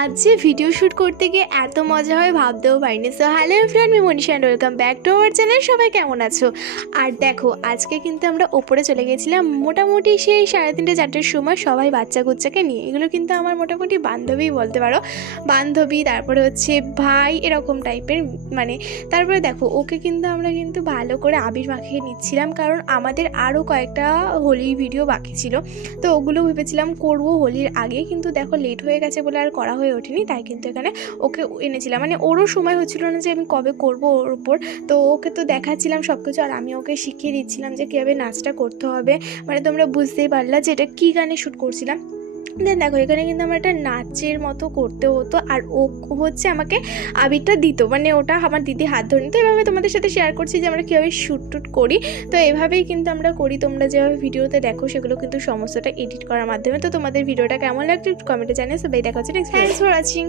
আজ যে video shoot করতে গিয়ে এত মজা হয় ভাবতেও পারিনি। সো হ্যালো এভরিওয়ান, আমি Manisha and welcome back to our channel. সবাই কেমন আছো? আর দেখো, আজকে কিন্তু আমরা ওপরে চলে গেছিলাম মোটামুটি সেই 3:30-4টের সময়, সবাই বাচ্চা কুচ্চাকে নিয়ে। এগুলো কিন্তু আমার মোটামুটি বান্ধবী বলতে পারো, বান্ধবী, তারপরে হচ্ছে ভাই, এরকম টাইপের। মানে তারপরে দেখো, ওকে কিন্তু আমরা কিন্তু ভালো করে আবির মাখিয়ে নিচ্ছিলাম, কারণ আমাদের আরও কয়েকটা হোলির ভিডিও বাকি ছিল। তো ওগুলো ভেবেছিলাম করবো হোলির আগে, কিন্তু দেখো লেট হয়ে গেছে বলে আর করা হয়ে ওঠেনি। তাই কিন্তু এখানে ওকে এনেছিলাম, মানে ওরও সময় হচ্ছিল না যে আমি কবে করবো ওর উপর। তো ওকে তো দেখাচ্ছিলাম সব কিছু, আর আমি ওকে শিখিয়ে দিচ্ছিলাম যে কীভাবে নাচটা করতে হবে। মানে তোমরা বুঝতেই পারলা যে এটা কী গানে শ্যুট করছিলাম। দেন দেখো, এখানে কিন্তু আমার একটা নাচের মতো করতে হতো, আর ও হচ্ছে আমাকে আবিরটা দিত, মানে ওটা আমার দিদি হাত ধরে নিত। এভাবে তোমাদের সাথে শেয়ার করছি যে আমরা কীভাবে শ্যুট টুট করি। তো এভাবেই কিন্তু আমরা করি, তোমরা যেভাবে ভিডিওতে দেখো সেগুলো কিন্তু সমস্তটা এডিট করার মাধ্যমে। তো তোমাদের ভিডিওটা কেমন লাগছে একটু কমেন্টে জানিয়ে। সবাই দেখা হচ্ছে নেক্সট। Thanks for watching.